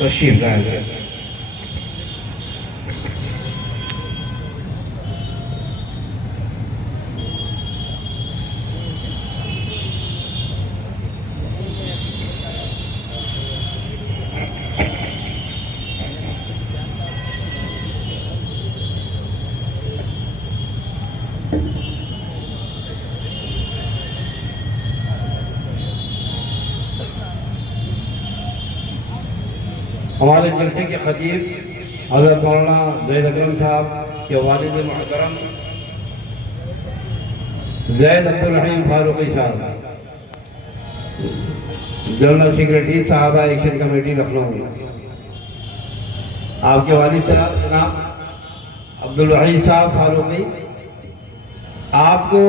تشریف لائیں. ہمارے جلسے کے خطیب حضرت مولانا زید اکرم صاحب کے والد محترم زید عبدالرحیم فاروقی صاحب، جنرل سیکریٹری صحابہ ایکشن کمیٹی لکھنؤ، آپ کے والد صاحب جناب عبدالوحید صاحب فاروقی، آپ کو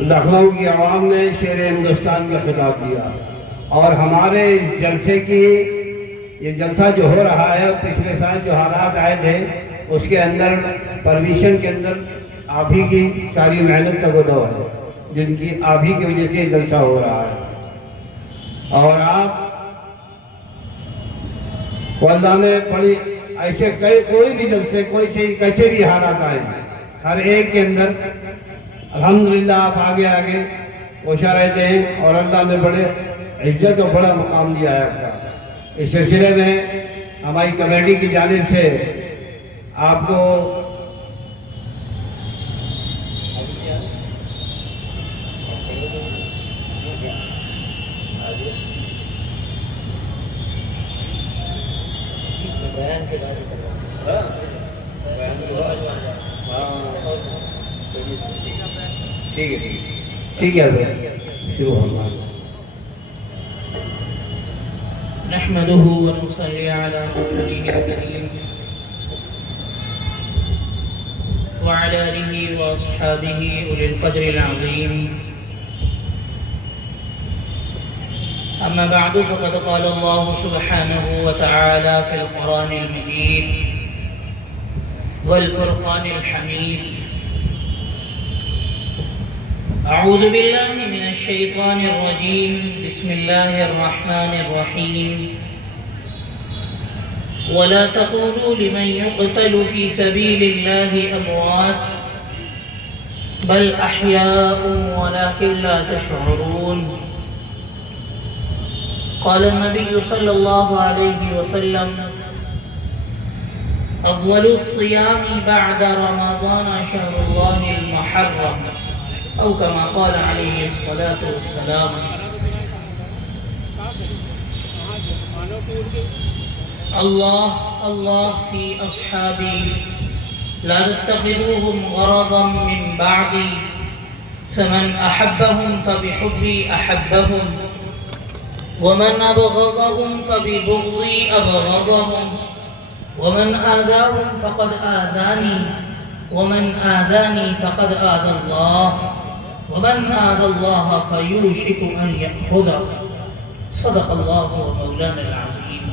لکھنؤ کی عوام نے شیر ہندوستان کا خطاب دیا، اور ہمارے اس جلسے کی یہ جلسہ جو ہو رہا ہے پچھلے سال جو حالات آئے تھے اس کے اندر پرویشن کے اندر آپ ہی کی ساری محنت تک دو ہے، جن کی آپ ہی کی وجہ سے یہ جلسہ ہو رہا ہے. اور آپ کو اللہ نے بڑی ایسے کوئی بھی جلسے کیسے بھی حالات آئے ہر ایک کے اندر الحمدللہ آپ آگے آگے کوشاں رہتے ہیں، اور اللہ نے بڑے عزت اور بڑا مقام دیا ہے آپ کا. اس سلسلے میں ہماری کمیٹی کی جانب سے آپ کو ٹھیک ہے شروع ہونا. نحمده ونصلي على رسوله الكريم وعلى آله وأصحابه أولي القدر العظيم. أما بعد، فقد قال الله سبحانه وتعالى في القرآن المجيد والفرقان الحميد: أعوذ بالله من الشيطان الرجيم، بسم الله الرحمن الرحيم. ولا تقولوا لمن يقتل في سبيل الله أموات بل أحياء ولكن لا تشعرون. قال النبي صلى الله عليه وسلم: أفضل الصيام بعد رمضان شهر الله المحرم، أو كما قال عليه الصلاة والسلام. الله الله في أصحابي لا تتخذوهم غرضا من بعدي، فمن أحبهم فبحبي أحبهم، ومن أبغضهم فببغضي أبغضهم، ومن آذاهم فقد آذاني، ومن آذاني فقد آذى الله، ومن آذى الله فيوشك أن يأخذه. صدق الله ومولانا العظيم.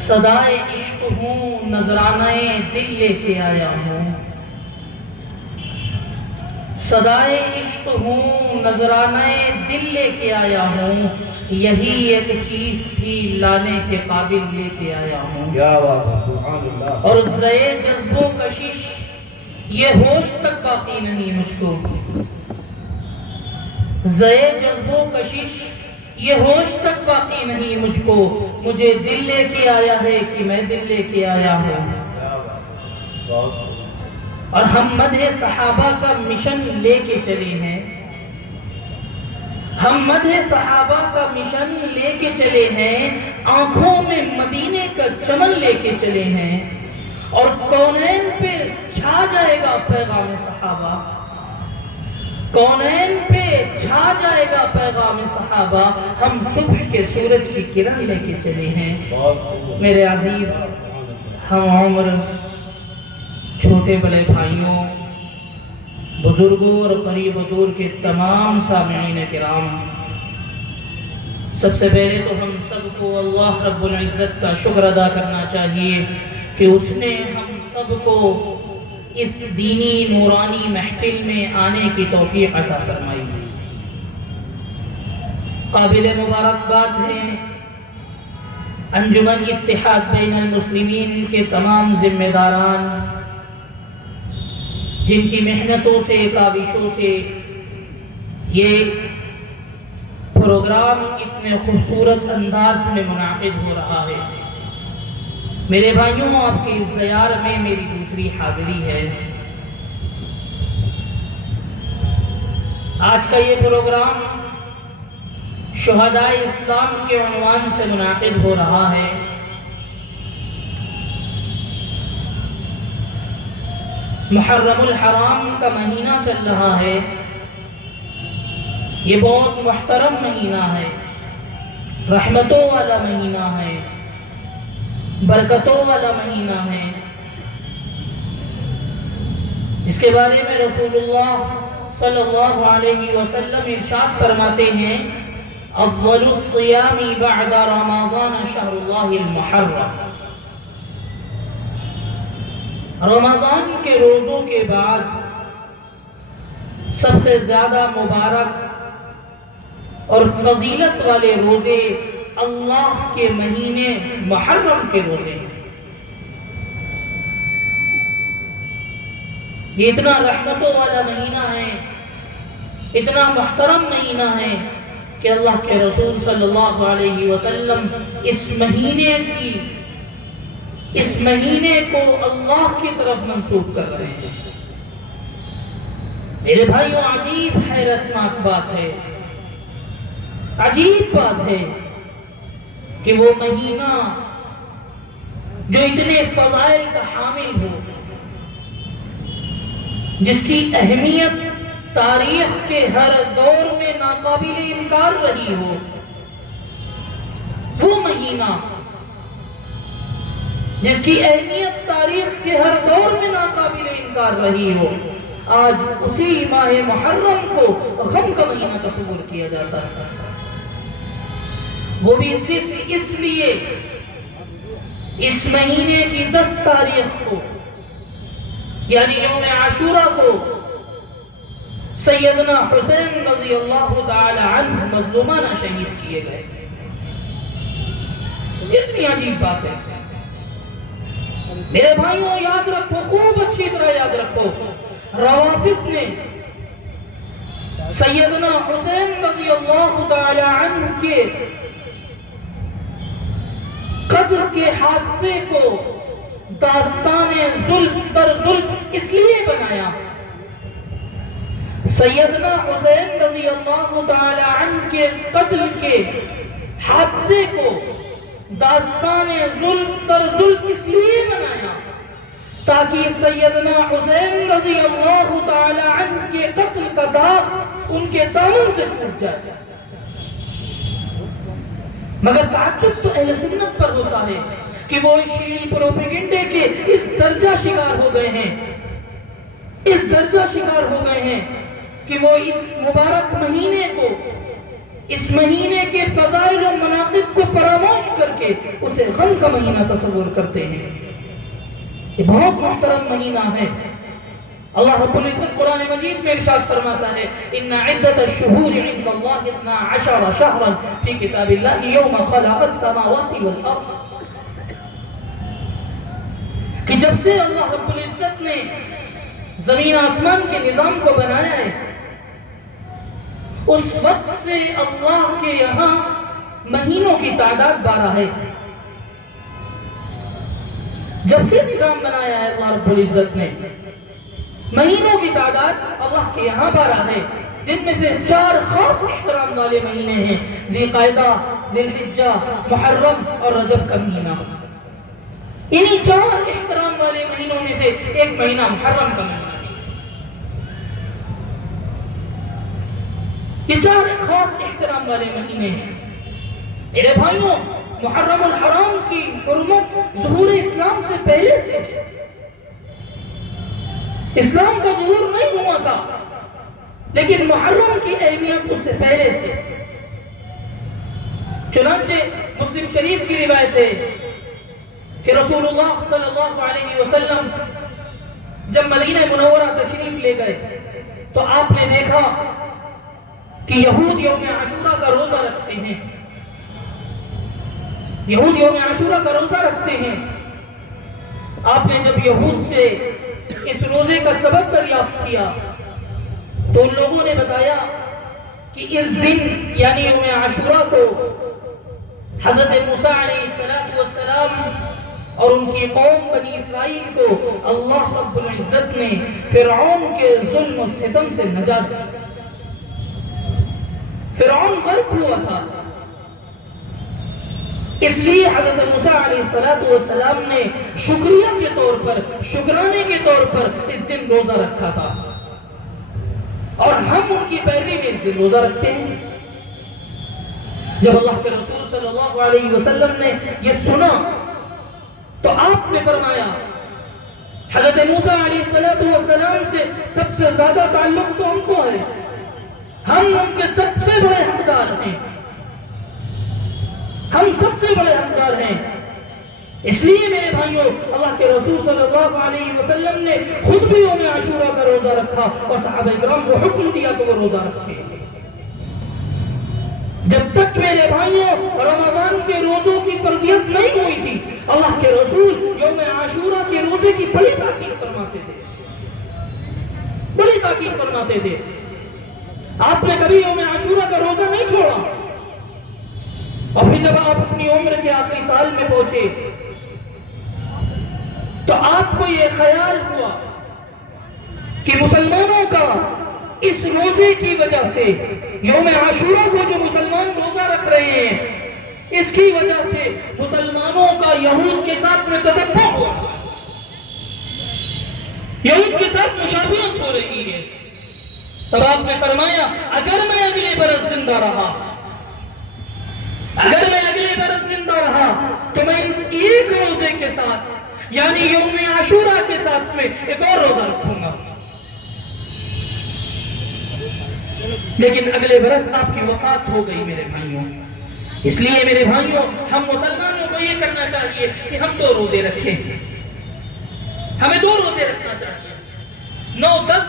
صدائے عشق ہوں، نذرانہ دل لے کے آیا ہوں. صدائے عشق ہوں، نذرانہ دل لے کے آیا ہوں. یہی ایک چیز تھی لانے کے قابل لے کے آیا ہوں. اور زے جذب و کشش یہ ہوش تک باقی نہیں مجھ کو. زے جذب و کشش یہ ہوش تک باقی نہیں مجھ کو. مجھے دل لے کے آیا ہے کہ میں دل لے کے آیا ہوں. اور ہم مدح صحابہ کا مشن لے کے چلے ہیں. ہم مدح صحابہ کا مشن لے کے چلے ہیں. آنکھوں میں مدینے کا چمن لے کے چلے ہیں. اور کونین پہ چھا جائے گا پیغام صحابہ. کونین پہ چھا جائے گا پیغام صحابہ. ہم صبح کے سورج کی کرن لے کے چلے ہیں. میرے عزیز ہم عمر چھوٹے بڑے بھائیوں، بزرگوں اور قریب و دور کے تمام سامعین کرام، سب سے پہلے تو ہم سب کو اللہ رب العزت کا شکر ادا کرنا چاہیے کہ اس نے ہم سب کو اس دینی نورانی محفل میں آنے کی توفیق عطا فرمائی۔ قابل مبارکباد ہیں انجمن اتحاد بین المسلمین کے تمام ذمہ داران، جن کی محنتوں سے کاوشوں سے یہ پروگرام اتنے خوبصورت انداز میں منعقد ہو رہا ہے۔ میرے بھائیوں، آپ کے اس دیار میں میری دوسری حاضری ہے۔ آج کا یہ پروگرام شہدائے اسلام کے عنوان سے منعقد ہو رہا ہے۔ محرم الحرام کا مہینہ چل رہا ہے۔ یہ بہت محترم مہینہ ہے، رحمتوں والا مہینہ ہے، برکتوں والا مہینہ ہے۔ اس کے بارے میں رسول اللہ صلی اللہ علیہ وسلم ارشاد فرماتے ہیں، افضل الصیام بعد رمضان شہر اللہ المحرم۔ رمضان کے روزوں کے بعد سب سے زیادہ مبارک اور فضیلت والے روزے اللہ کے مہینے محرم کے روزے ہیں۔ یہ اتنا رحمتوں والا مہینہ ہے، اتنا محترم مہینہ ہے کہ اللہ کے رسول صلی اللہ علیہ وسلم اس مہینے کو اللہ کی طرف منسوب کر رہے ہیں۔ میرے بھائیوں، عجیب حیرتناک بات ہے، عجیب بات ہے کہ وہ مہینہ جو اتنے فضائل کا حامل ہو، جس کی اہمیت تاریخ کے ہر دور میں ناقابل انکار رہی ہو، وہ مہینہ جس کی اہمیت تاریخ کے ہر دور میں ناقابل انکار رہی ہو، آج اسی ماہ محرم کو غم کا مہینہ تصور کیا جاتا ہے۔ وہ بھی صرف اس لیے اس مہینے کی 10 تاریخ کو، یعنی یوم عاشورہ کو، سیدنا حسین رضی اللہ تعالی عنہ مظلومانہ شہید کیے گئے۔ اتنی عجیب بات ہے۔ میرے بھائیوں، یاد رکھو، خوب اچھی طرح یاد رکھو، روافض نے سیدنا حسین رضی اللہ تعالی عنہ کے قتل کے حادثے کو داستان زلف در زلف اس لیے بنایا۔ سیدنا حسین رضی اللہ تعالی عنہ کے قتل کے حادثے کو داستان زلف در زلف اس لیے بنایا تاکہ سیدنا حسین رضی اللہ تعالی عنہ کے قتل کا داغ ان کے دامن سے چھوٹ جائے۔ مگر تعجب تو اہل سنت پر ہوتا ہے کہ وہ اس شیعی پروپیگنڈے کے اس درجہ شکار ہو گئے ہیں، اس درجہ شکار ہو گئے ہیں کہ وہ اس مبارک مہینے کو، اس مہینے کے فضائل و مناقب کو فراموش کر کے اسے غم کا مہینہ تصور کرتے ہیں۔ یہ بہت محترم مہینہ ہے۔ اللہ رب العزت قرآن مجید میں ارشاد فرماتا ہے، ان عدت الشہور عند اللہ 12 شہرا فی کتاب اللہ یوم خلق السماوات والارض، کہ جب سے اللہ رب العزت نے زمین آسمان کے نظام کو بنایا ہے، اس وقت سے اللہ کے یہاں مہینوں کی تعداد 12 ہے۔ جب سے نظام بنایا ہے اللہ رب العزت نے، مہینوں کی تعداد اللہ کے یہاں 12 ہے، جن میں سے 4 خاص احترام والے مہینے ہیں، ذی قعدہ، ذی الحجہ، محرم اور رجب کا مہینہ۔ انہی 4 احترام والے مہینوں میں سے ایک مہینہ محرم کا مہینہ ہے۔ یہ 4 خاص احترام والے مہینے ہیں۔ میرے بھائیوں، محرم الحرام کی حرمت ظہور اسلام سے پہلے سے ہے۔ اسلام کا ظہور نہیں ہوا تھا، لیکن محرم کی اہمیت اس سے پہلے سے۔ چنانچہ مسلم شریف کی روایت ہے کہ رسول اللہ صلی اللہ علیہ وسلم جب مدینہ منورہ تشریف لے گئے تو آپ نے دیکھا کہ یہود یوم عاشورہ کا روزہ رکھتے ہیں، یہود یوم عاشورہ کا روزہ رکھتے ہیں۔ آپ نے جب یہود سے اس روزے کا سبب دریافت کیا تو ان لوگوں نے بتایا کہ اس دن یعنی یوم عاشورہ کو حضرت موسیٰ علیہ السلام اور ان کی قوم بنی اسرائیل کو اللہ رب العزت نے فرعون کے ظلم و ستم سے نجات دی۔ فرعون غرق ہوا تھا، اس لیے حضرت موسیٰ علیہ السلام نے شکریہ کے طور پر، شکرانے کے طور پر اس دن روزہ رکھا تھا، اور ہم ان کی پیروی میں اس دن روزہ رکھتے ہیں۔ جب اللہ کے رسول صلی اللہ علیہ وسلم نے یہ سنا تو آپ نے فرمایا حضرت موسیٰ علیہ السلام سے سب سے زیادہ تعلق تو ہم کو ہے، ہم ان کے سب سے بڑے حقدار ہیں، ہم سب سے بڑے حقدار ہیں۔ اس لیے میرے بھائیوں اللہ کے رسول صلی اللہ علیہ وسلم نے خود بھی یوم عاشورہ کا روزہ رکھا اور صحابہ اکرام کو حکم دیا کہ وہ روزہ رکھے۔ جب تک میرے بھائیوں رمضان کے روزوں کی فرضیت نہیں ہوئی تھی اللہ کے رسول یوم عاشورہ کے روزے کی بڑی تاکید فرماتے تھے، بڑی تاکید فرماتے تھے۔ آپ نے کبھی یوم عاشورہ کا روزہ نہیں چھوڑا، اور پھر جب آپ اپنی عمر کے آخری سال میں پہنچے تو آپ کو یہ خیال ہوا کہ مسلمانوں کا اس روزے کی وجہ سے یوم عاشورہ کو جو مسلمان روزہ رکھ رہے ہیں اس کی وجہ سے مسلمانوں کا یہود کے ساتھ میں تدبر ہو رہا ہے، یہود کے ساتھ مشابہت ہو رہی ہے۔ تب آپ نے فرمایا اگر میں اگلے برس زندہ رہا، اگر میں اگلے برس زندہ رہا تو میں اس ایک روزے کے ساتھ یعنی یوم عاشورہ کے ساتھ میں ایک اور روزہ رکھوں گا۔ لیکن اگلے برس آپ کی وفات ہو گئی میرے بھائیوں۔ اس لیے میرے بھائیوں ہم مسلمانوں کو یہ کرنا چاہیے کہ ہم 2 روزے رکھیں، ہمیں 2 روزے رکھنا چاہیے، 9 10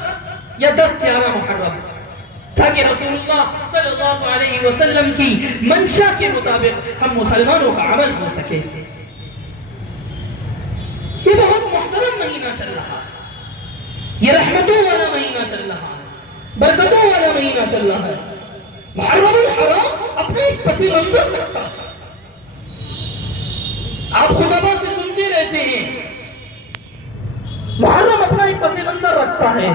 یا 10 11 محرم، تاکہ رسول اللہ صلی اللہ علیہ وسلم کی منشا کے مطابق ہم مسلمانوں کا عمل ہو سکے۔ یہ بہت محترم مہینہ چل رہا ہے، یہ رحمتوں والا مہینہ چل رہا ہے، برکتوں والا مہینہ چل رہا ہے۔ محرم الحرام اپنے ایک پس منظر رکھتا ہے، آپ خطبہ سے سنتے رہتے ہیں، محرم اپنا ایک پس منظر رکھتا ہے۔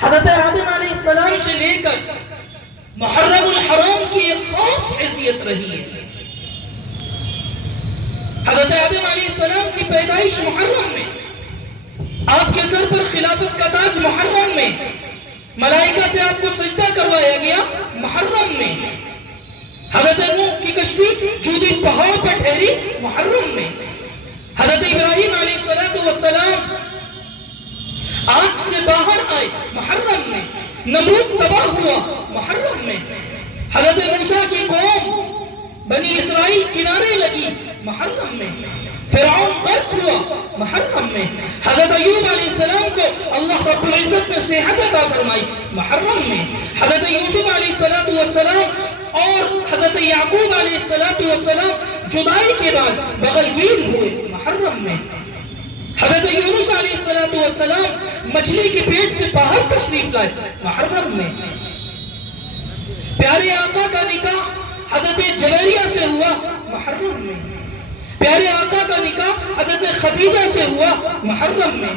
حضرت آدم علیہ السلام سے لے کر محرم الحرام کی ایک خاص حیثیت رہی ہے۔ حضرت آدم علیہ السلام کی پیدائش محرم میں، آپ کے سر پر خلافت کا تاج محرم میں، ملائکہ سے آپ کو سجدہ کروایا گیا محرم میں، حضرت نوح کی کشتی جودی پہاڑ پر ٹھہری محرم میں، حضرت ابراہیم علیہ السلام آگ سے باہر آئے محرم میں، نمرود تباہ ہوا محرم میں، حضرت موسیٰ کی قوم بنی اسرائیل کنارے لگی محرم میں، فرعون غرق ہوا محرم میں، حضرت ایوب علیہ السلام کو اللہ رب العزت نے صحت عطا فرمائی محرم میں، حضرت یوسف علیہ السلام اور حضرت یعقوب علیہ السلام جدائی کے بعد بغلگیر ہوئے محرم میں، حضرت یونس علیہ السلام مچھلی کے پیٹ سے باہر تشریف لائے محرم میں، پیارے آقا کا نکاح حضرت جویریہ سے ہوا محرم میں، پیارے آقا کا نکاح حضرت خدیجہ سے ہوا محرم میں،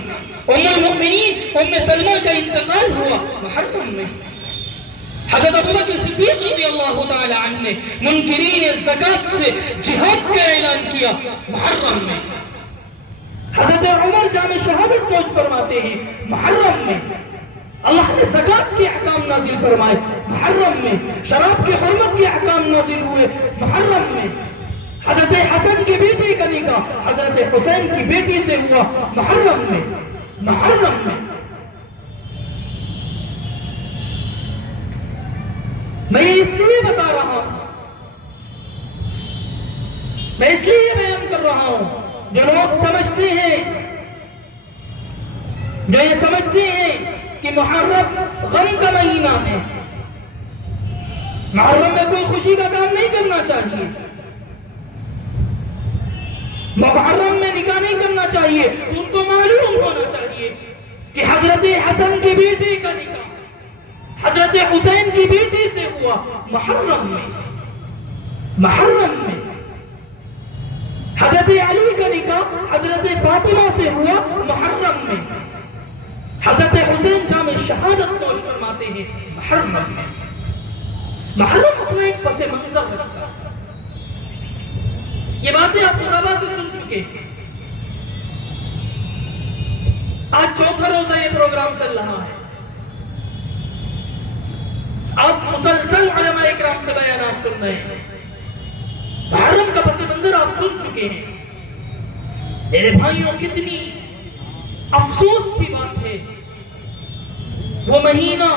ام المؤمنین ام سلمہ کا انتقال ہوا محرم میں، حضرت ابوبکر صدیق رضی اللہ تعالی عنہ نے منکرین زکوٰۃ سے جہاد کا اعلان کیا محرم میں، حضرت عمر جامع شہادت نوش فرماتے ہیں محرم میں، اللہ نے زکوٰۃ کے احکام نازل فرمائے محرم میں، شراب کی حرمت کے احکام نازل ہوئے محرم میں، حضرت حسن کی بیٹی کا نکاح حضرت حسین کی بیٹی سے ہوا محرم میں، محرم میں۔ میں اس لیے بتا رہا ہوں، میں اس لیے بیان کر رہا ہوں، جو لوگ سمجھتے ہیں جو یہ سمجھتے ہیں کہ محرم غم کا مہینہ ہے، محرم میں کوئی خوشی کا کام نہیں کرنا چاہیے، محرم میں نکاح نہیں کرنا چاہیے، تو ان کو معلوم ہونا چاہیے کہ حضرت حسن کی بیٹی کا نکاح حضرت حسین کی بیٹی سے ہوا محرم میں، محرم میں حضرت علی کا نکاح حضرت فاطمہ سے ہوا محرم میں، حضرت حسین جامع شہادت نوش فرماتے ہیں محرم میں۔ محرم اپنا ایک پس منظر رکھتا ہے، یہ باتیں آپ خطابہ سے سن چکے ہیں۔ آج چوتھا روزہ یہ پروگرام چل رہا ہے، آپ مسلسل علماء اکرام سے بیانات سن رہے ہیں، محرم کا پس منظر آپ سن چکے ہیں۔ میرے بھائیوں، کتنی افسوس کی بات ہے، وہ مہینہ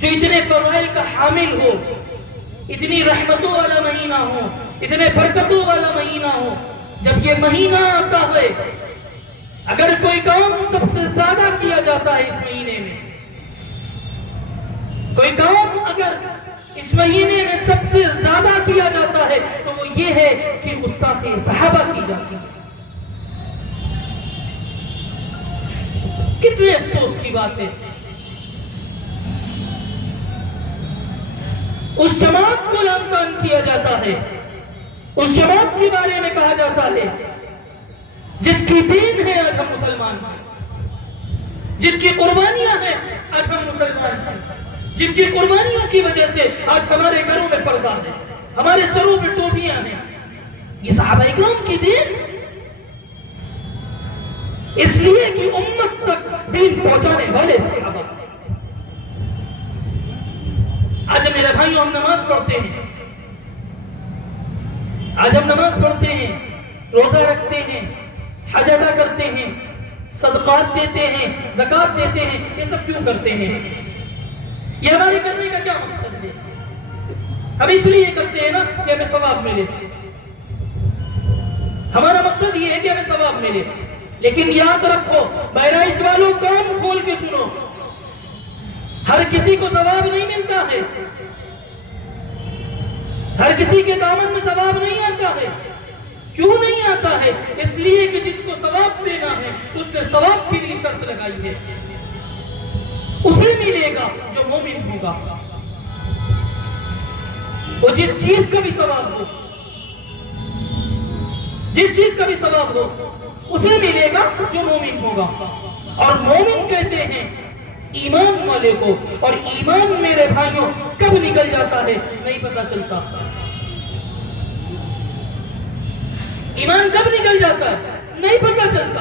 جو اتنے فضائل کا حامل ہو، اتنی رحمتوں والا مہینہ ہو، اتنے برکتوں والا مہینہ ہو، جب یہ مہینہ آتا ہے، اگر کوئی کام سب سے زیادہ کیا جاتا ہے اس مہینے میں، کوئی کام اگر اس مہینے میں سب سے زیادہ کیا جاتا ہے تو وہ یہ ہے کہ گستاخی صحابہ کی جاتی ہے۔ کتنے افسوس کی بات ہے، اس جماعت کو لعن طعن کیا جاتا ہے، اس جماعت کے بارے میں کہا جاتا ہے جس کی دین ہے آج ہم مسلمان ہیں، جن کی قربانیاں ہیں آج ہم مسلمان ہیں، جن کی قربانیوں کی وجہ سے آج ہمارے گھروں میں پردہ ہے، ہمارے سروں پہ ٹوپیاں ہیں، یہ صحابہ اکرام کی دین، اس لیے کہ امت تک دین پہنچانے والے صحابہ۔ آج میرے بھائیوں ہم نماز پڑھتے ہیں، آج ہم نماز پڑھتے ہیں، روزہ رکھتے ہیں، حج ادا کرتے ہیں، صدقات دیتے ہیں، زکوٰۃ دیتے ہیں، یہ سب کیوں کرتے ہیں؟ یہ ہمارے کرنے کا کیا مقصد ہے؟ ہم اس لیے کرتے ہیں نا کہ ہمیں ثواب ملے، ہمارا مقصد یہ ہے کہ ہمیں ثواب ملے، لیکن یاد رکھو بہرائچ والوں، کان کھول کے سنو، ہر کسی کو ثواب نہیں ملتا ہے، ہر کسی کے دامن میں ثواب نہیں آتا ہے۔ کیوں نہیں آتا ہے؟ اس لیے کہ جس کو ثواب دینا ہے اس نے ثواب کے لیے شرط لگائی ہے، اسے ملے گا جو مومن ہوگا، وہ جس چیز کا بھی ثواب ہو، جس چیز کا بھی ثواب ہو اسے ملے گا جو مومن ہوگا۔ اور مومن کہتے ہیں ایمان والے کو، اور ایمان میرے بھائیوں کب نکل جاتا ہے نہیں پتا چلتا، ایمان کب نکل جاتا ہے نہیں پتا چلتا،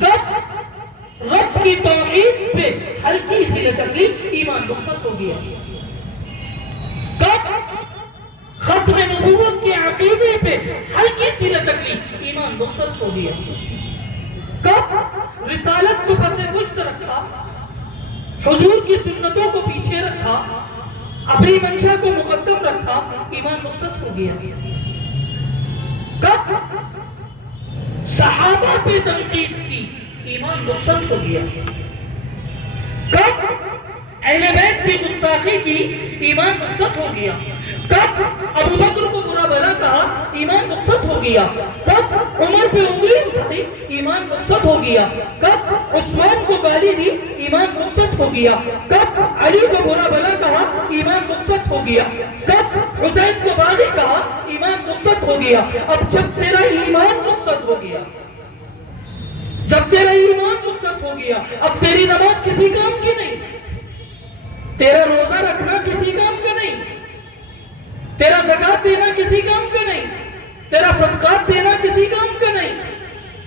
کب رب کی توحید پہ ہلکی سی لچکلی ایمان رخصت ہو گیا، کب ختم نبوت کے عقیدے پہ ہلکی سی لچکلی ایمان رخصت ہو گیا، کب رسالت کو پس پشت رکھا، حضور کی سنتوں کو پیچھے رکھا، اپنی منشا کو مقدم رکھا، ایمان رخصت ہو گیا، کب صحابہ پہ تنقید کی، ایمان رخصت ہو گیا، کب اہل بیت کی گستاخی کی، ایمان رخصت ہو گیا، کب ابو بکر کو برا بھلا کہا، ایمان رخصت ہو گیا، کب عمر پہ انگلی اٹھائی، ایمان رخصت ہو گیا، کب عثمان کو گالی دی، ایمان رخصت ہو گیا، کب علی کو برا بھلا کہا، ایمان رخصت ہو گیا، کب حسین کو باغی کہا، ایمان رخصت ہو گیا۔ اب جب تیرا ایمان رخصت ہو گیا، جب تیرا ایمان رخصت ہو گیا، اب تیری نماز کسی کام کی نہیں، تیرا روزہ رکھنا کسی کام کا نہیں، تیرا زکوٰۃ دینا کسی کام کا نہیں، تیرا صدقات دینا کسی کام کا نہیں،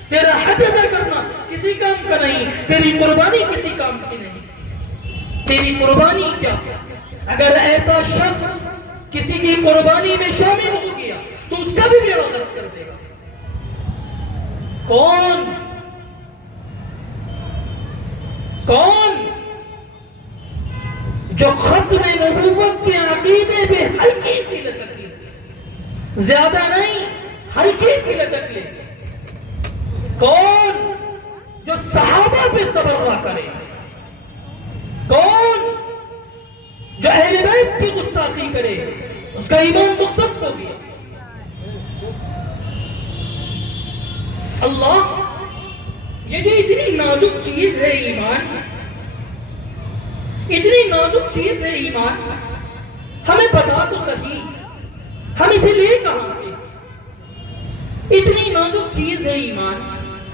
تیرا حج ادا کرنا کسی کام کا نہیں، تیری قربانی کسی کام کی نہیں۔ تیری قربانی کیا؟ اگر ایسا شخص کسی کی قربانی میں شامل ہو گیا تو اس کا بھی بیڑا غرق کر دے گا۔ کون جو ختم نبوت کے عقیدے پہ ہلکی سی لچک لے، زیادہ نہیں، ہلکی سی لچک لے، کون صحابہ پہ تبرہ کرے؟ کون جو اہل بیت کی گستاخی کرے اس کا ایمان مقصد ہو گیا۔ اللہ یہ جو اتنی نازک چیز ہے ایمان، اتنی نازک چیز ہے ایمان، ہمیں بتا تو صحیح ہم اسے لے کہاں سے؟ اتنی نازک چیز ہے ایمان،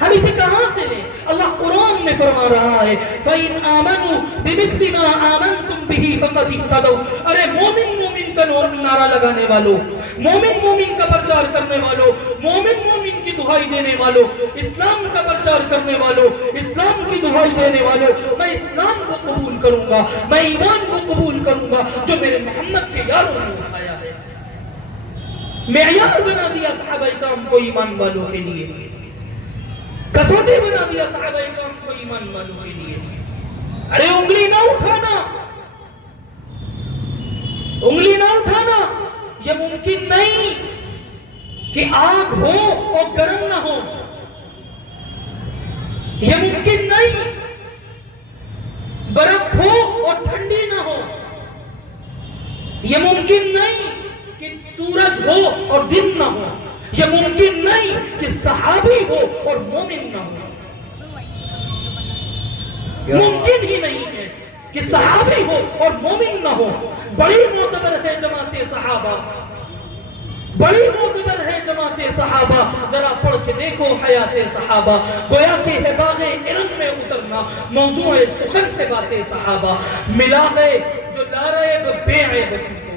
ہم اسے کہاں سے لیں؟ اللہ قرآن میں فرما رہا ہے فَإِنْ آمَنُوا بِمِثْلِ مَا آمَنْتُمْ بِهِ فَقَدِ اهْتَدَوْا۔ ارے مومن کا نعرہ لگانے والوں، مومن کا پرچار کرنے والوں، مومن کی دہائی دینے والوں، اسلام کا پرچار کرنے والوں، اسلام کی دہائی دینے والوں، میں اسلام کو قبول کروں گا، میں ایمان کو قبول کروں گا جو میرے محمد کے یاروں نے اٹھایا ہے۔ معیار بنا دیا صحابہ اکرام کو ایمان والوں کے لیے، کسوٹی بنا دیا صحابہ اکرام کو ایمان والوں کے لیے۔ ارے انگلی نہ اٹھانا، انگلی نہ اٹھانا، یہ ممکن نہیں کہ آگ ہو اور گرم نہ ہو، یہ ممکن نہیں برف ہو اور ٹھنڈی نہ ہو، یہ ممکن نہیں کہ سورج ہو اور دن نہ ہو، یہ ممکن نہیں کہ صحابی ہو اور مومن نہ ہو، ممکن ہی نہیں ہے کہ صحابی ہو اور مومن نہ ہو۔ بڑی معتبر ہے جماعت صحابہ، بڑی معتبر ہے جماعت صحابہ، ذرا پڑھ کے دیکھو حیات صحابہ، گویا کہ ہے باغ علم میں اترنا، موضوع سخن ہے بات صحابہ۔ ملا ہے جو لا ریب بے عیب ہم کو،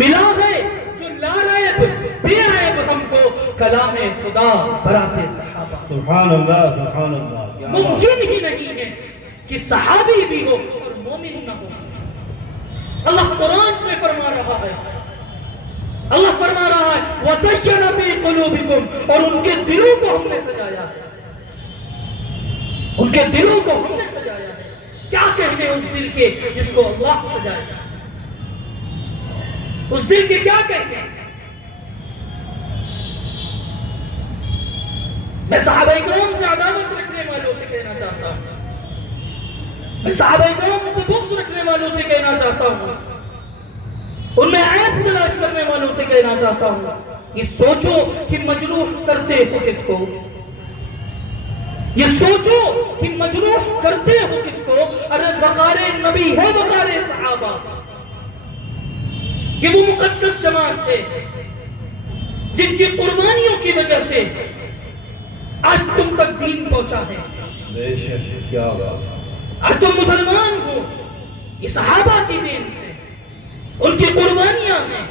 ملا ہے جو لا ریب بے عیب ہم کو، کلام خدا برات صحابہ۔ سبحان اللہ سبحان اللہ۔ ممکن ہی نہیں ہے کہ صحابی بھی ہو اور مومن نہ ہو۔ اللہ قرآن میں فرما رہا ہے، اللہ فرما رہا ہے وَزَيَّنَ فِي قُلُوبِكُمْ، اور ان کے دلوں کو ہم نے سجایا ہے، ان کے دلوں کو ہم نے سجایا ہے۔ کیا کہنے اس دل کے جس کو اللہ سجائے؟ اس دل کے کیا کہنے؟ میں صحابہ اکرام سے عداوت رکھنے والوں سے کہنا چاہتا ہوں، میں صحابہ اکرام سے بغض رکھنے والوں سے کہنا چاہتا ہوں، ان میں عیب تلاش کرنے والوں سے کہنا چاہتا ہوں، یہ سوچو کہ مجروح کرتے ہو کس کو، یہ سوچو کہ مجروح کرتے ہو کس کو۔ ارے وقار نبی ہے وقار صحابہ، یہ وہ مقدس جماعت ہے جن کی قربانیوں کی وجہ سے آج تم تک دین پہنچا ہے، بے شک کیا بات، آج تم مسلمان ہو، یہ صحابہ کی دین ہے، ان کی قربانیاں ہیں۔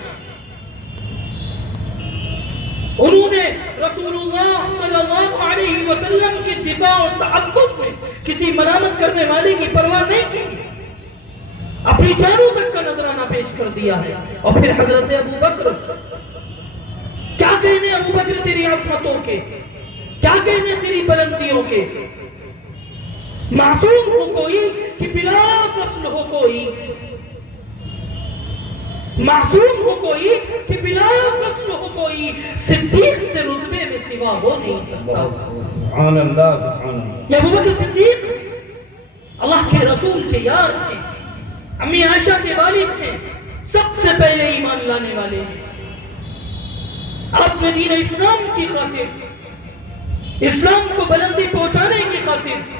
انہوں نے رسول اللہ صلی اللہ علیہ وسلم کی دفاع اور تحفظ میں کسی ملامت کرنے والے کی پرواہ نہیں کی، اپنی جانوں تک کا نذرانہ پیش کر دیا ہے۔ اور پھر حضرت ابو بکر، کیا کہنے ابو بکر تیری عظمتوں کے، کیا کہنے تیری بلندیوں کے؟ معصوم ہو کوئی کہ بلا فصل ہو کوئی، معصوم ہو کوئی کہ بلا فصل ہو کوئی، صدیق سے رتبے میں سوا ہو نہیں سکتا۔ سبحان اللہ سبحان اللہ۔ یہ ابو بکر صدیق اللہ کے رسول کے یار ہیں، امی عائشہ کے والد ہیں، سب سے پہلے ایمان لانے والے ہیں۔ آپ نے دین اسلام کی خاطر، اسلام کو بلندی پہنچانے کی خاطر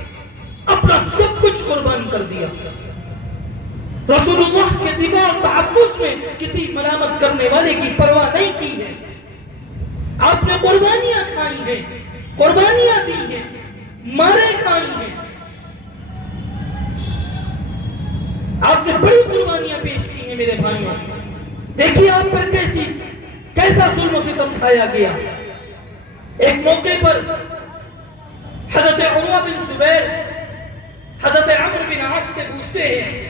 اپنا سب کچھ قربان کر دیا۔ رسول اللہ کے دفاع اور تحفظ میں کسی ملامت کرنے والے کی پرواہ نہیں کی ہے۔ آپ نے قربانیاں کھائی ہیں، قربانیاں دی ہیں، مارے کھائی ہیں، آپ نے بڑی قربانیاں پیش کی ہیں میرے بھائیوں۔ دیکھیے آپ پر کیسا ظلم و ستم کھایا گیا۔ ایک موقع پر حضرت عروہ بن زبیر حضرت عمرو بن عاص سے پوچھتے ہیں،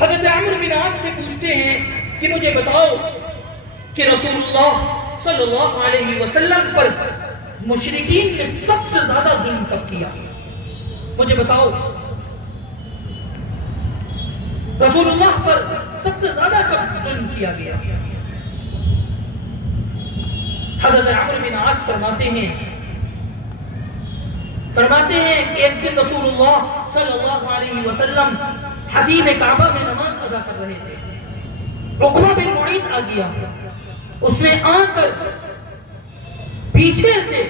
حضرت عمرو بن عاص سے پوچھتے ہیں کہ مجھے بتاؤ کہ رسول اللہ صلی اللہ علیہ وسلم پر مشرکین نے سب سے زیادہ ظلم کب کیا؟ مجھے بتاؤ رسول اللہ پر سب سے زیادہ کب ظلم کیا گیا؟ حضرت عمرو بن عاص فرماتے ہیں فرماتے ہیں ایک دن رسول اللہ صلی اللہ علیہ وسلم حتیم کعبہ میں نماز ادا کر رہے تھے. عقبہ بن معیط آ گیا. اس نے آ کر پیچھے سے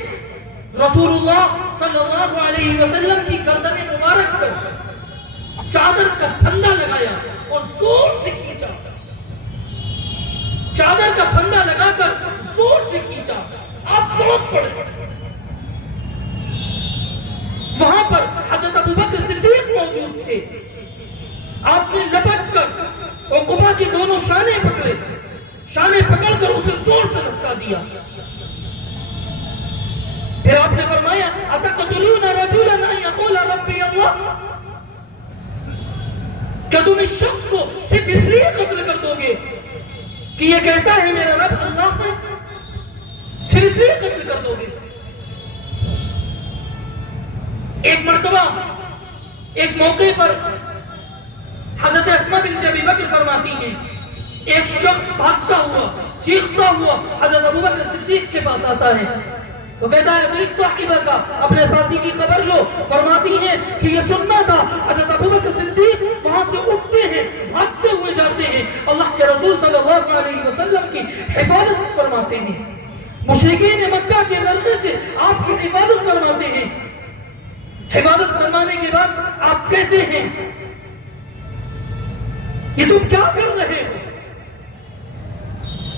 رسول اللہ صلی اللہ علیہ وسلم کی گردن مبارک پر چادر کا پھندا لگایا اور زور سے کھینچا. چادر کا پھندا لگا کر زور سے کھینچا. آپ تڑپ پڑے. وہاں پر حضرت ابوبکر صدیق موجود تھے. آپ نے لپٹ کر عقبہ کی دونوں شانے پکڑے. شانے پکڑ کر اسے زور سے دھکا دیا. پھر آپ نے فرمایا اتقتلون رجلا ان یقول ربی اللہ، کیا تم اس شخص کو صرف اس لیے قتل کر دو گے کہ یہ کہتا ہے میرا رب اللہ ہے؟ صرف اس لیے قتل کر دو گے؟ ایک مرتبہ ایک موقع پر حضرت اسماء بنت ابی بکر فرماتی ہیں ایک شخص بھاگتا ہوا چیختا ہوا حضرت ابوبکر صدیق کے پاس آتا ہے. وہ کہتا ہے ادرک صاحبہ کا، اپنے ساتھی کی خبر لو. فرماتی ہیں کہ یہ سننا تھا. حضرت ابوبکر صدیق وہاں سے اٹھتے ہیں، بھاگتے ہوئے جاتے ہیں، اللہ کے رسول صلی اللہ علیہ وسلم کی حفاظت فرماتے ہیں. مشرکین مکہ کے نرغے سے آپ کی حفاظت فرماتے ہیں. حفاظت فرمانے کے بعد آپ کہتے ہیں یہ تم کیا کر رہے ہو؟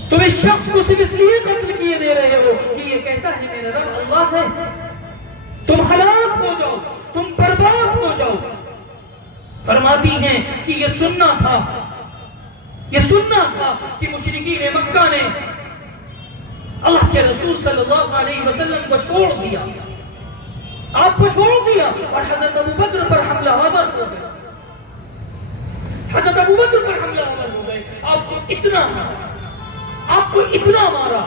تم اس شخص کو صرف اس لیے قتل کیے دے رہے ہو کہ یہ کہتا ہے میرا رب اللہ ہے. تم ہلاک ہو جاؤ، تم برباد ہو جاؤ. فرماتی ہیں کہ یہ سننا تھا کہ مشرکین مکہ نے اللہ کے رسول صلی اللہ علیہ وسلم کو چھوڑ دیا، آپ کو چھوڑ دیا اور حضرت ابوبکر پر حملہ آور ہو گئے. حضرت ابوبکر پر حملہ آور ہو گئے. آپ کو اتنا مارا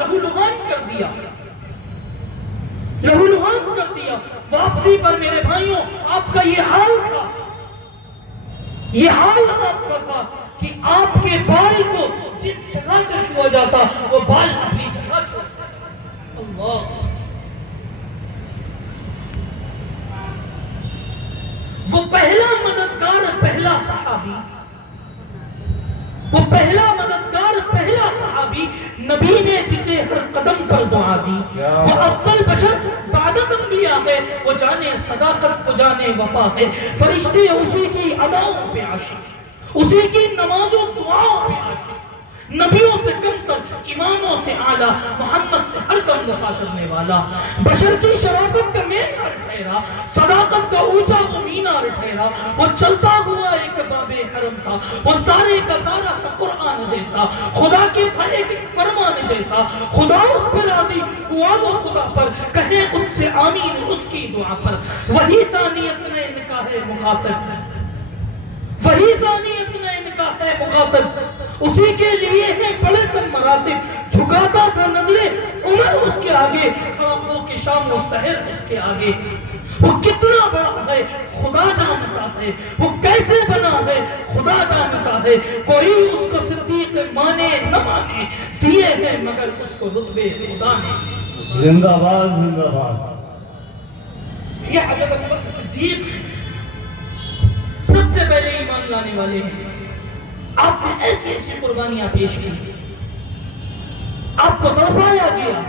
لہو لہان کر دیا. واپسی پر میرے بھائیوں آپ کا یہ حال آپ کا تھا کہ آپ کے بال کو جس جگہ سے چھوا جاتا وہ بال اپنی جگہ چھوڑ دیتا. اللہ، وہ پہلا مددگار، پہلا صحابی نبی نے جسے ہر قدم پر دعا دی. وہ افضل بشر بعد انبیاء ہے. وہ جانے صداقت، وہ جانے وفا ہے. فرشتے اسی کی اداؤں پہ عاشق، اسی کی نماز و دعاؤں پہ عاشق. نبیوں سے کم تر، اماموں سے اعلیٰ، محمد سے ہر دم وفا کرنے والا. بشر کی شرافت کا معیار ٹھہرا، صداقت کا اونچا وہ مینار ٹھہرا. وہ چلتا ہوا ایک باب حرم تھا، وہ سارے کا سارا تھا قرآن جیسا، خدا کے تھا ایک فرمان جیسا. خدا اس پر راضی ہوا، وہ خدا پر کہے خود سے آمین اس کی دعا پر. وہی ثانیت نے نکاح ہے مخاطب، اسی کے لیے ہے بڑے سن مراتب. جھکاتا تھا نظریں عمر اس کے آگے، کھڑا ہو کے شام و سحر اس کے آگے. وہ کتنا بڑا ہے خدا جانتا ہے، وہ کیسے بنا ہے خدا جانتا ہے. کوئی اس کو صدیق مانے نہ مانے، دیے ہیں مگر اس کو رتبے خدا نے. زندہ باد، زندہ باد. یہ حضرت ابوبکر صدیق سب سے پہلے ایمان لانے والے ہیں. آپ نے ایسی قربانیاں پیش کی، آپ کو تڑپایا گیا،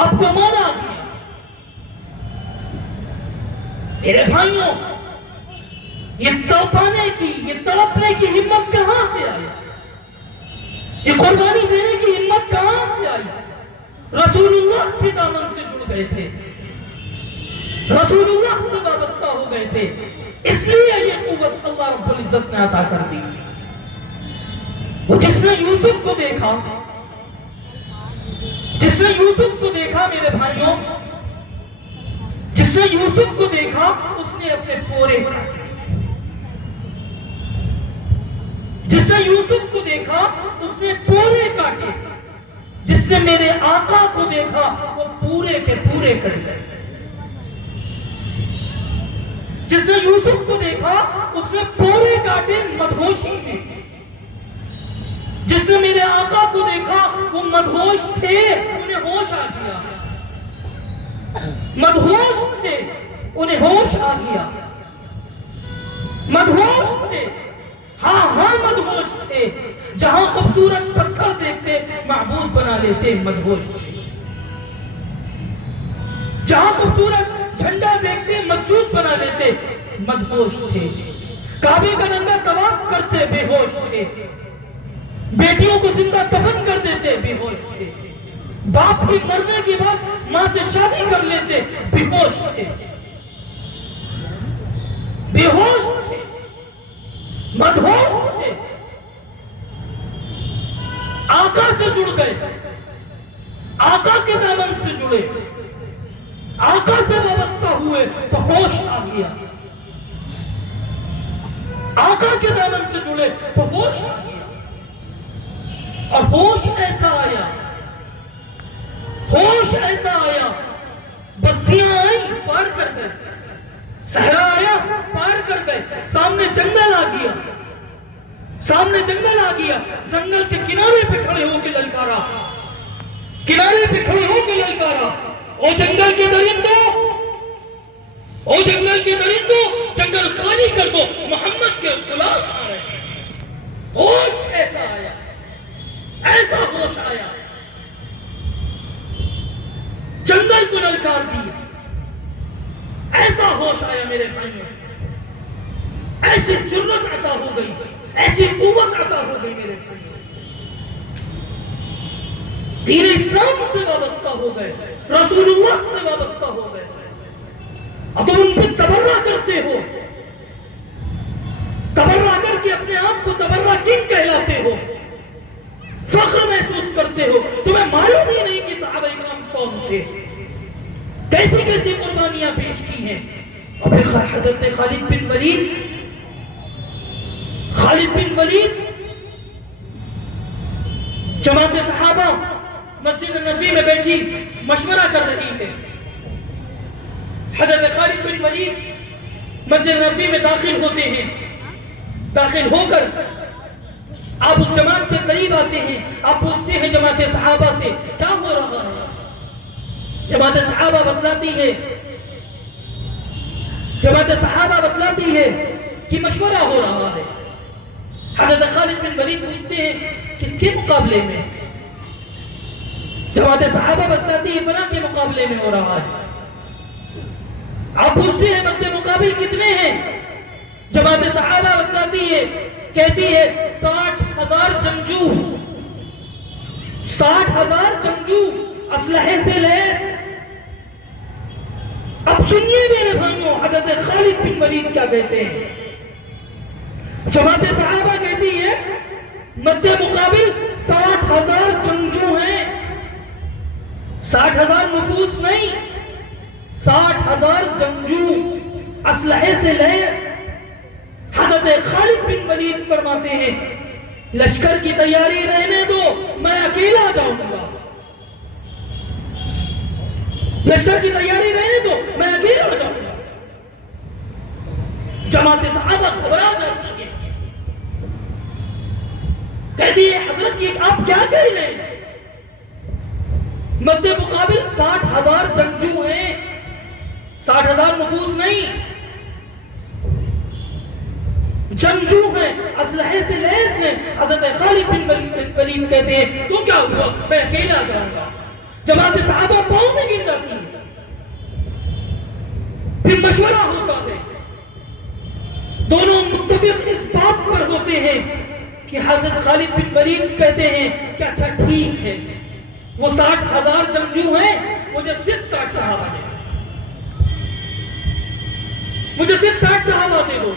آپ کو مارا گیا. میرے بھائیوں، یہ تڑپانے کی، یہ تڑپنے کی ہمت کہاں سے آئی؟ یہ قربانی دینے کی ہمت کہاں سے آئی؟ رسول اللہ کے دامن سے جڑ گئے تھے، رسول اللہ سے وابستہ ہو گئے تھے، اس لیے یہ قوت اللہ رب العزت نے عطا کر دی. وہ جس نے یوسف کو دیکھا، میرے بھائیوں، جس نے یوسف کو دیکھا اس نے اپنے پورے کاٹے. جس نے یوسف کو دیکھا اس نے پورے کاٹے. جس نے میرے آقا کو دیکھا وہ پورے کے پورے کٹ گئے. جس نے یوسف کو دیکھا اس نے پورے کاٹے مدہوشی میں. جس نے میرے آقا کو دیکھا وہ مدہوش تھے، انہیں ہوش آ گیا. مدہوش تھے، انہیں ہوش آ گیا، مدہوش تھے، ہاں مدہوش تھے، جہاں خوبصورت پتھر دیکھتے معبود بنا لیتے، مدہوش تھے، جہاں خوبصورت جھنڈا دیکھتے مسجد بنا لیتے، مدہوش تھے، کعبے کا ننگا طواف کرتے بے ہوش تھے، بیٹیوں کو زندہ دفن کر دیتے بے ہوش تھے، باپ کی مرنے کے بعد ماں سے شادی کر لیتے بے ہوش تھے، بے ہوش تھے، مدہوش تھے، آقا سے جڑ گئے، آقا کے دامن سے جڑے، آقا سے وابستہ ہوئے تو ہوش آ گیا، آقا کے دامن سے جڑے تو ہوش آ گیا، اور ہوش ایسا آیا، ہوش ایسا آیا، بستیاں آئیں پار کر گئے، صحرا آیا پار کر گئے، سامنے جنگل آ گیا، سامنے جنگل آ گیا، جنگل کے کنارے پہ کھڑے ہو کے للکارا، کنارے پہ کھڑے ہو کے للکارا، او جنگل کے درندوں، او جنگل کے درندوں، جنگل خالی کر دو، محمد کے غلام آ رہے ہیں، ہوش ایسا آیا، ایسا ہوش آیا، جنگل کو للکار دیا، ایسا ہوش آیا میرے بھائیوں، ایسی جرت عطا ہو گئی، ایسی قوت عطا ہو گئی میرے بھائیوں، دین اسلام سے وابستہ ہو گئے، رسول اللہ سے وابستہ ہو گئے، اب تم ان پہ تبرہ کرتے ہو، تبرہ کر کے اپنے آپ کو تبرہ کن کہلاتے ہو، فخر محسوس کرتے ہو، تمہیں معلوم ہی نہیں کہ صحابہ اکرام کون تھے، کیسی کیسی قربانیاں پیش کی ہیں، اور پھر حضرت خالد بن ولید جماعت صحابہ مسجد نبوی میں بیٹھی مشورہ کر رہی ہے، حضرت خالد بن ولید مسجد نبوی میں داخل ہوتے ہیں، داخل ہو کر آپ اس جماعت کے قریب آتے ہیں، آپ پوچھتے ہیں جماعت صحابہ سے کیا ہو رہا ہے، جماعت صحابہ بتلاتی ہے کہ مشورہ ہو رہا ہے، حضرت خالد بن ولید پوچھتے ہیں کس کے مقابلے میں، جماعت صحابہ بتلاتی ہے فلاں کے مقابلے میں ہو رہا ہے، آپ پوچھتے ہیں مد مقابل کتنے ہیں، جماعت صحابہ بتلاتی ہے، کہتی ہے 60,000 جنگجو، 60,000 جنگجو اسلحے سے لیس۔ اب سنیے میرے بھائیوں حضرت خالد بن ولید کیا کہتے ہیں، جماعت صحابہ کہتی ہے مد مقابل 60,000 جنگجو ہیں، 60,000 نفوس نہیں، 60,000 جنگجو اسلحے سے لیس۔ حضرت خالد بن ولید فرماتے ہیں لشکر کی تیاری رہنے دو، میں اکیلا جاؤں گا، لشکر کی تیاری رہنے دو، میں اکیلا جاؤں گا۔ جماعت صحابہ گھبرا جاتی ہے، کہتی ہے حضرت یہ آپ کیا کہہ رہے ہیں، مد مقابل 60,000 جنگجو ہیں، 60,000 نفوس نہیں، جنگجو ہیں، اسلحے سے لیس ہیں۔ حضرت خالد بن ولید کہتے ہیں تو کیا ہوا، میں اکیلا جاؤں گا۔ جماعت صحابہ پاؤں میں گر جاتی ہے، پھر مشورہ ہوتا ہے، دونوں متفق اس بات پر ہوتے ہیں کہ حضرت خالد بن ولید کہتے ہیں کہ اچھا ٹھیک ہے، وہ 60,000 جنگجو ہیں، مجھے صرف 60 صحابہ دے دو، مجھے صرف 60 صحابہ دے دو۔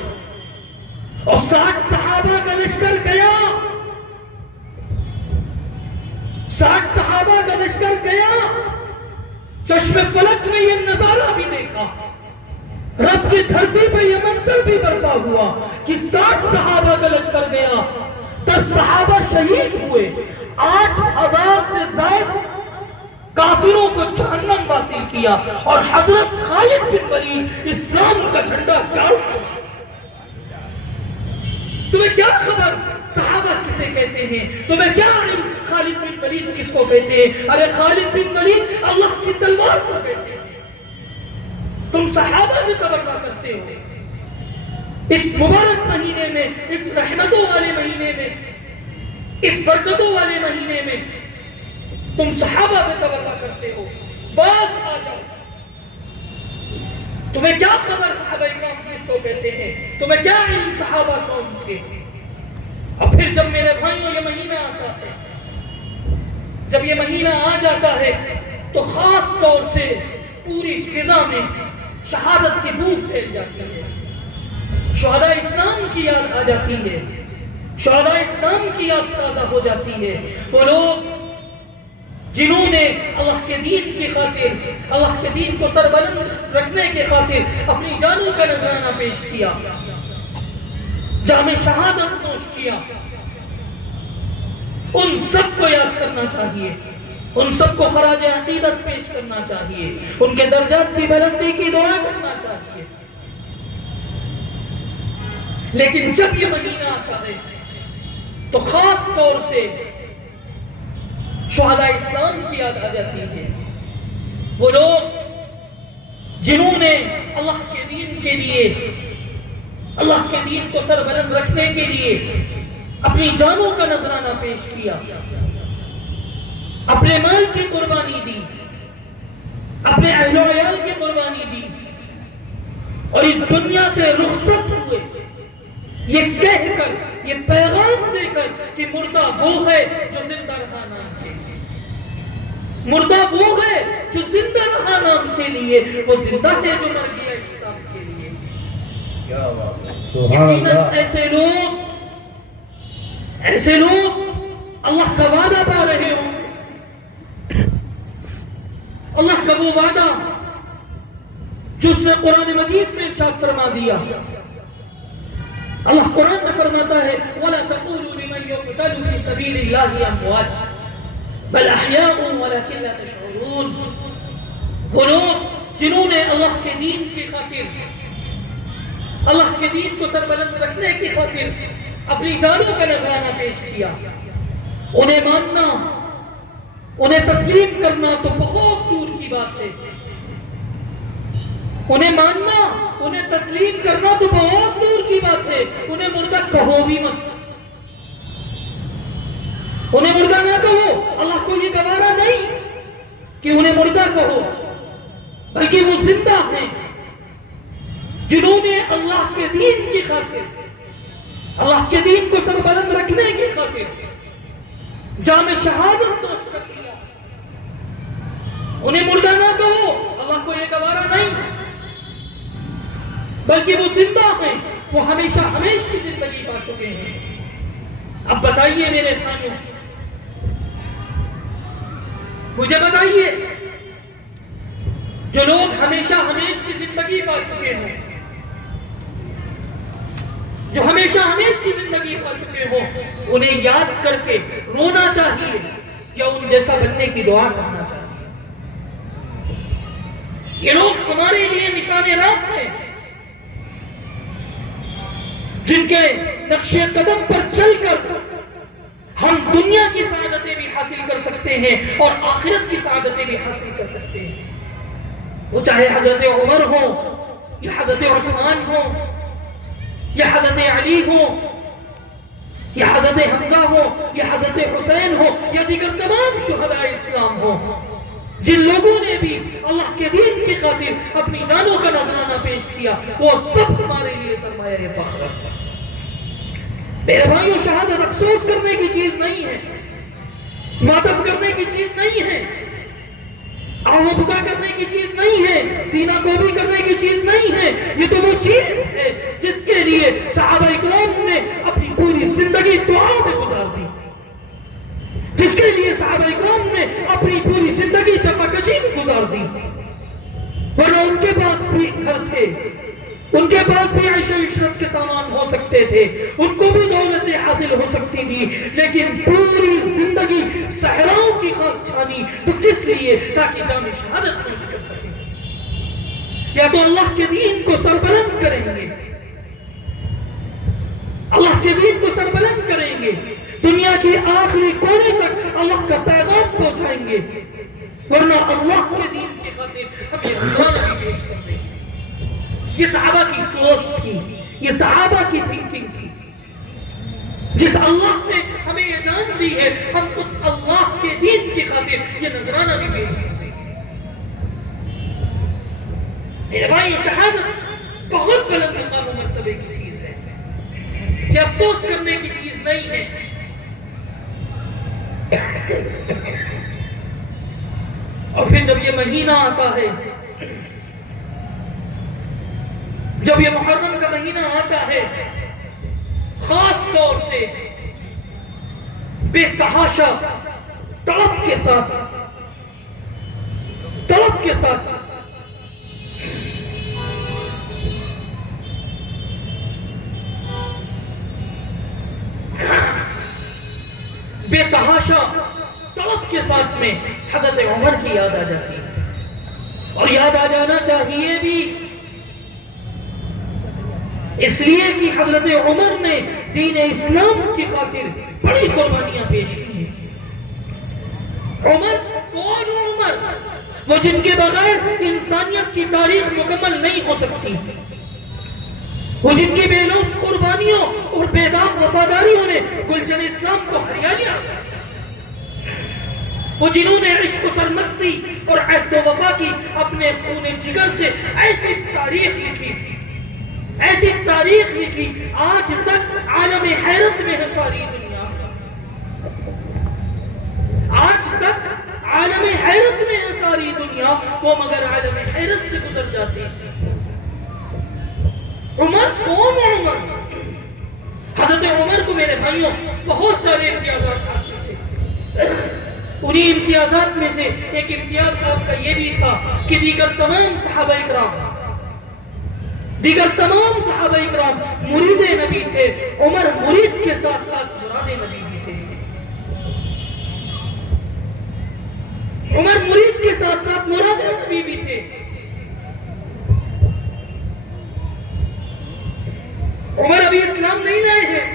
اور 60 صحابہ کا لشکر گیا، 60 صحابہ کا لشکر گیا، چشم فلک میں یہ نظارہ بھی دیکھا، رب کی دھرتی پہ یہ منظر بھی برپا ہوا کہ 60 صحابہ کا لشکر گیا، 10 صحابہ شہید ہوئے، 8,000 سے زائد کافروں کو جہنم واصل کیا، اور حضرت خالد بن ولید اسلام کا جھنڈا گاڑ کے مارا۔ تمہیں کیا خبر صحابہ کسے کہتے ہیں، تمہیں کیا علم خالد بن ولید کس کو کہتے ہیں؟ ارے خالد بن ولید اللہ کی تلوار کو کہتے ہیں، تم صحابہ بھی تبرہ کرتے ہو. اس مبارک مہینے میں، اس رحمتوں والے مہینے میں، اس برکتوں والے مہینے میں تم صحابہ بھی تبرہ کرتے ہو. باز آ جاؤ. تمہیں کیا خبر صحابہ اکرام کس کو کہتے ہیں؟ تمہیں کیا علم صحابہ کون تھے؟ اور پھر جب میرے بھائیوں یہ مہینہ آتا ہے، جب یہ مہینہ آ جاتا ہے تو خاص طور سے پوری فضا میں شہادت کی بو پھیل جاتی ہے. شہداء اسلام کی یاد آ جاتی ہے، شہداء اسلام کی یاد تازہ ہو جاتی ہے. وہ لوگ جنہوں نے اللہ کے دین کی خاطر، اللہ کے دین کو سربلند رکھنے کے خاطر اپنی جانوں کا نذرانہ پیش کیا، جام شہادت نوش کیا، ان سب کو یاد کرنا چاہیے، ان سب کو خراج عقیدت پیش کرنا چاہیے، ان کے درجات کی بلندی کی دعا کرنا چاہیے. لیکن جب یہ مہینہ آتا ہے تو خاص طور سے شہداء اسلام کی یاد آ جاتی ہے. وہ لوگ جنہوں نے اللہ کے دین کے لیے، اللہ کے دین کو سربلند رکھنے کے لیے اپنی جانوں کا نذرانہ پیش کیا، اپنے مال کی قربانی دی، اپنے اہل و عیال کی قربانی دی، اور اس دنیا سے رخصت ہوئے یہ کہہ کر، یہ پیغام دے کر کہ مردہ وہ ہے جو زندہ رہا نام کے لیے، مردہ وہ ہے جو زندہ رہا نام کے لیے، وہ زندہ ہے جو مر گیا اسلام کے لیے. کیا بات ہے. یقیناً ایسے لوگ اللہ کا وعدہ پا رہے ہوں، اللہ کا وہ وعدہ جو اس نے قرآن مجید میں ارشاد فرما دیا. اللہ قرآن میں فرماتا ہے وَلَا تَقُولُوا لِمَنْ يُقْتَلُ فِي سَبِيلِ اللَّهِ أَمْوَاتٌ بَلْ أَحْيَاءٌ وَلَكِنْ لَا تَشْعُرُونَ. وہ لوگ جنہوں نے اللہ کے دین کی خاطر، اللہ کے دین کو سربلند رکھنے کی خاطر اپنی جانوں کا نذرانہ پیش کیا، انہیں ماننا، انہیں تسلیم کرنا تو بہت دور کی بات ہے. انہیں ماننا، انہیں تسلیم کرنا تو بہت دور کی بات ہے. انہیں مردہ کہو بھی مت، انہیں مردہ نہ کہو. اللہ کو یہ گوارا نہیں کہ انہیں مردہ کہو، بلکہ وہ زندہ ہیں جنہوں نے اللہ کے دین کی خاطر، اللہ کے دین کو سربلند رکھنے کی خاطر جام شہادت نوش کر لیا. انہیں مردہ نہ کہو، اللہ کو یہ گوارا نہیں، بلکہ وہ زندہ ہیں، وہ ہمیشہ ہمیشہ کی زندگی پا چکے ہیں. اب بتائیے میرے بھائیوں، مجھے بتائیے، جو لوگ ہمیشہ ہمیشہ کی زندگی پا چکے ہیں، جو ہمیشہ ہمیشہ کی زندگی پا چکے ہوں، انہیں یاد کر کے رونا چاہیے یا ان جیسا بننے کی دعا کرنا چاہیے. یہ لوگ ہمارے لیے نشان راہ ہیں، جن کے نقش قدم پر چل کر ہم دنیا کی سعادتیں بھی حاصل کر سکتے ہیں اور آخرت کی سعادتیں بھی حاصل کر سکتے ہیں. وہ چاہے حضرت عمر ہو یا حضرت عثمان ہو یا حضرت علی ہو یا حضرت حمزہ ہو یا حضرت حسین ہو یا دیگر تمام شہداء اسلام ہو، جن لوگوں نے بھی اللہ کے دین کی خاطر اپنی جانوں کا نذرانہ پیش کیا، وہ سب ہمارے لیے سرمایہ فخر ہے. میرے بھائیوں، شہادت افسوس کرنے کی چیز نہیں ہے، ماتم کرنے کی چیز نہیں ہے، آہو بکا کرنے کی چیز نہیں ہے، سینہ کوبی کرنے کی چیز نہیں ہے. یہ تو وہ چیز ہے جس کے لیے صحابہ اکرام نے اپنی پوری زندگی دعاؤں میں گزار دی، جس کے لیے صحابہ اکرام نے اپنی پوری زندگی جفاکشی میں گزار دی. ورنہ ان کے پاس بھی گھر تھے، ان کے پاس بھی عیش و عشرت کے سامان ہو سکتے تھے، ان کو بھی دولتیں حاصل ہو سکتی تھی، لیکن پوری زندگی صحراؤں کی خاک چھانی تو کس لیے؟ تاکہ جام شہادت پیش کر سکیں. یا تو اللہ کے دین کو سربلند کریں گے، اللہ کے دین کو سربلند کریں گے، دنیا کی آخری کونے تک اللہ کا پیغام پہنچائیں گے، ورنہ اللہ کے دین کی خاطر ہم یہ خزانہ بھی پیش کر دیں گے. یہ صحابہ کی سوچ تھی، یہ صحابہ کی تھنکنگ تھی. جس اللہ نے ہمیں یہ جان دی ہے، ہم اس اللہ کے دین کی خاطر یہ نذرانہ بھی پیش کر دیں گے. میرے بھائیو، شہادت بہت بلند مقام و مرتبے کی چیز ہے، یہ افسوس کرنے کی چیز نہیں ہے. اور پھر جب یہ مہینہ آتا ہے، جب یہ محرم کا مہینہ آتا ہے، خاص طور سے بے تحاشا طلب کے ساتھ بے تحاشا طلب کے ساتھ میں حضرت عمر کی یاد آ جاتی ہے. اور یاد آ جانا چاہیے بھی، اس لیے کہ حضرت عمر نے دین اسلام کی خاطر بڑی قربانیاں پیش کی ہیں. عمر کون؟ عمر وہ جن کے بغیر انسانیت کی تاریخ مکمل نہیں ہو سکتی، وہ جن کی بے لوث قربانیوں اور بے داغ وفاداریوں نے گلشن اسلام کو ہریالی عطا کی، وہ جنہوں نے عشق و سرمستی اور عہد و وفا کی اپنے خون جگر سے ایسی تاریخ لکھی آج تک عالم حیرت میں ہے ساری دنیا. آج تک عالم حیرت میں ہے ساری دنیا، وہ مگر عالم حیرت سے گزر جاتے ہیں. عمر کون؟ عمر حضرت عمر کو میرے بھائیوں بہت سارے امتیازات حاصل تھے. انہی امتیازات میں سے ایک امتیاز آپ کا یہ بھی تھا کہ دیگر تمام صحابہ اکرام مرید نبی تھے. عمر مرید کے ساتھ ساتھ مراد نبی بھی تھے. عمر مرید کے ساتھ ساتھ مراد نبی بھی تھے. عمر ابھی اسلام نہیں لائے ہیں،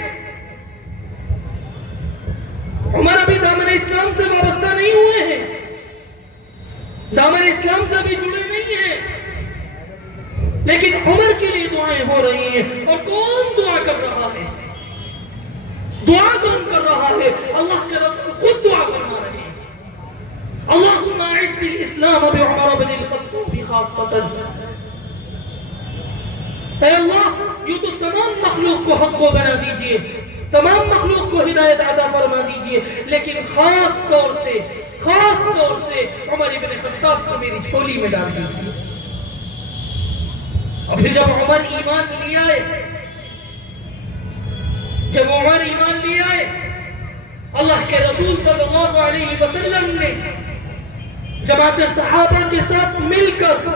عمر ابھی دامن اسلام سے وابستہ نہیں ہوئے ہیں، دامن اسلام سے ابھی جڑے نہیں ہیں، لیکن عمر کے لیے دعائیں ہو رہی ہیں. اور کون دعا کر رہا ہے؟ دعا کون کر رہا ہے؟ اللہ کے رسول خود دعا فرما رہے ہیں. اللہم اعز الاسلام بعمر بن الخطاب خاصتا. اے اللہ، یہ تو تمام مخلوق کو حق کو بنا دیجئے، تمام مخلوق کو ہدایت عطا فرما دیجئے، لیکن خاص طور سے عمر بن خطاب کو میری جھولی میں ڈال دیجئے. اور پھر جب عمر ایمان لے آئے، اللہ کے رسول صلی اللہ علیہ وسلم نے جماعت صحابہ کے ساتھ مل کر